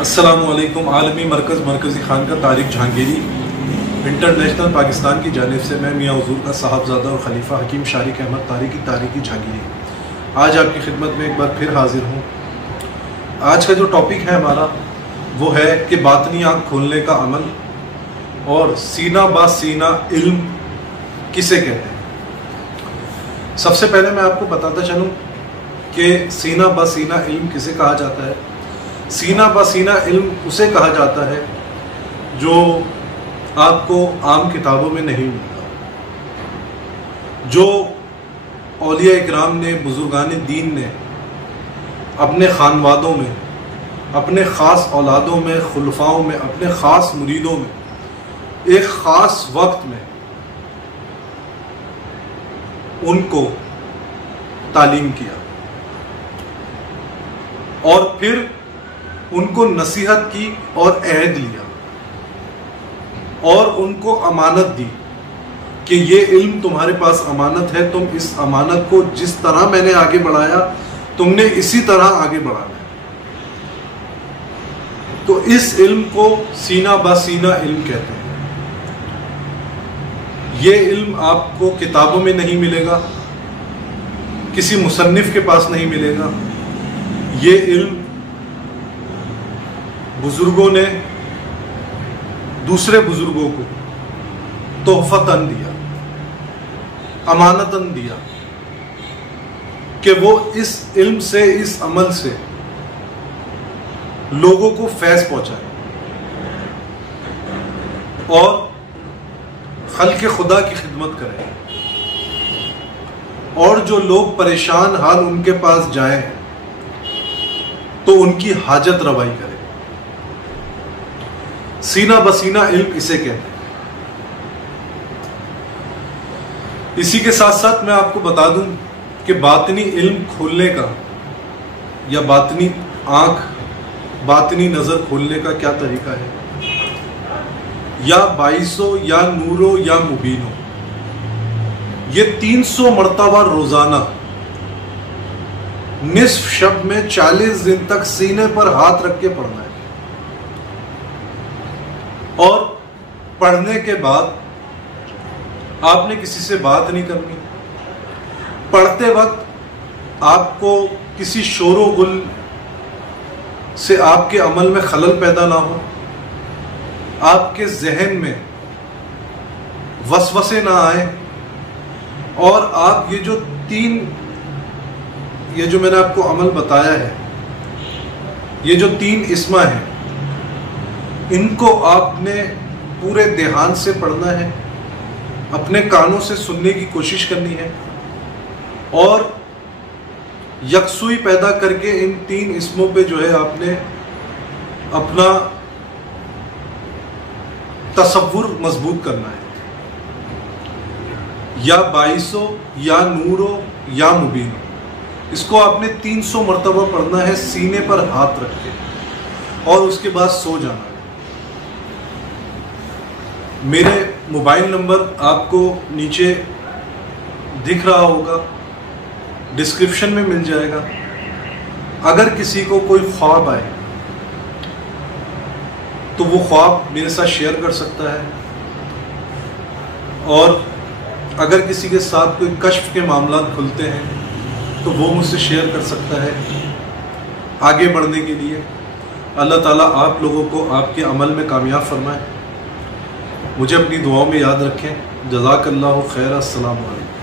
السلام علیکم۔ عالمی مرکزی خانقاہ طارق جہانگیری انٹرنیشنل پاکستان کی جانب سے میں میاں حضور کا صاحبزادہ اور خلیفہ حکیم شارق احمد طارقی جہانگیری آج آپ کی خدمت میں ایک بار پھر حاضر ہوں۔ آج کا جو ٹاپک ہے ہمارا وہ ہے کہ باطنی آنکھ کھولنے کا عمل اور سینہ با سینہ علم کسے کہتے ہیں۔ سب سے پہلے میں آپ کو بتاتا چلوں کہ سینہ با سینہ علم کسے کہا جاتا ہے۔ سینہ با سینہ علم اسے کہا جاتا ہے جو آپ کو عام کتابوں میں نہیں ملتا، جو اولیاء اکرام نے، بزرگان دین نے اپنے خانوادوں میں، اپنے خاص اولادوں میں، خلفاؤں میں، اپنے خاص مریدوں میں ایک خاص وقت میں ان کو تعلیم کیا اور پھر ان کو نصیحت کی اور عہد لیا اور ان کو امانت دی کہ یہ علم تمہارے پاس امانت ہے، تم اس امانت کو جس طرح میں نے آگے بڑھایا تم نے اسی طرح آگے بڑھانا ہے۔ تو اس علم کو سینہ با سینہ علم کہتے ہیں۔ یہ علم آپ کو کتابوں میں نہیں ملے گا، کسی مصنف کے پاس نہیں ملے گا۔ یہ علم بزرگوں نے دوسرے بزرگوں کو تحفتاً دیا، امانتاً دیا کہ وہ اس علم سے، اس عمل سے لوگوں کو فیض پہنچائے اور خلق خدا کی خدمت کرے، اور جو لوگ پریشان حال ان کے پاس جائیں تو ان کی حاجت روائی کرے۔ سینہ بسینہ علم اسے کہتے ہیں۔ اسی کے ساتھ ساتھ میں آپ کو بتا دوں کہ باطنی علم کھولنے کا یا باطنی آنکھ، باطنی نظر کھولنے کا کیا طریقہ ہے۔ یا باعثو، یا نورو، یا مبینو، یہ 300 مرتبہ روزانہ نصف شب میں 40 دن تک سینے پر ہاتھ رکھ کے پڑھنا ہے، اور پڑھنے کے بعد آپ نے کسی سے بات نہیں کرنی۔ پڑھتے وقت آپ کو کسی شور و غل سے آپ کے عمل میں خلل پیدا نہ ہو، آپ کے ذہن میں وسوسے نہ آئیں، اور آپ یہ جو میں نے آپ کو عمل بتایا ہے، یہ جو 3 اسما ہیں، ان کو آپ نے پورے دھیان سے پڑھنا ہے، اپنے کانوں سے سننے کی کوشش کرنی ہے، اور یکسوئی پیدا کر کے ان 3 اسموں پہ جو ہے آپ نے اپنا تصور مضبوط کرنا ہے۔ یا باعثو، یا نورو، یا مبینو، اس کو آپ نے 300 مرتبہ پڑھنا ہے سینے پر ہاتھ رکھ کے، اور اس کے بعد سو جانا ہے۔ میرے موبائل نمبر آپ کو نیچے دکھ رہا ہوگا، ڈسکرپشن میں مل جائے گا۔ اگر کسی کو کوئی خواب آئے تو وہ خواب میرے ساتھ شیئر کر سکتا ہے، اور اگر کسی کے ساتھ کوئی کشف کے معاملات کھلتے ہیں تو وہ مجھ سے شیئر کر سکتا ہے آگے بڑھنے کے لیے۔ اللہ تعالیٰ آپ لوگوں کو آپ کے عمل میں کامیاب فرمائے۔ مجھے اپنی دعاؤں میں یاد رکھیں۔ جزاک اللہ خیر۔ السلام علیکم۔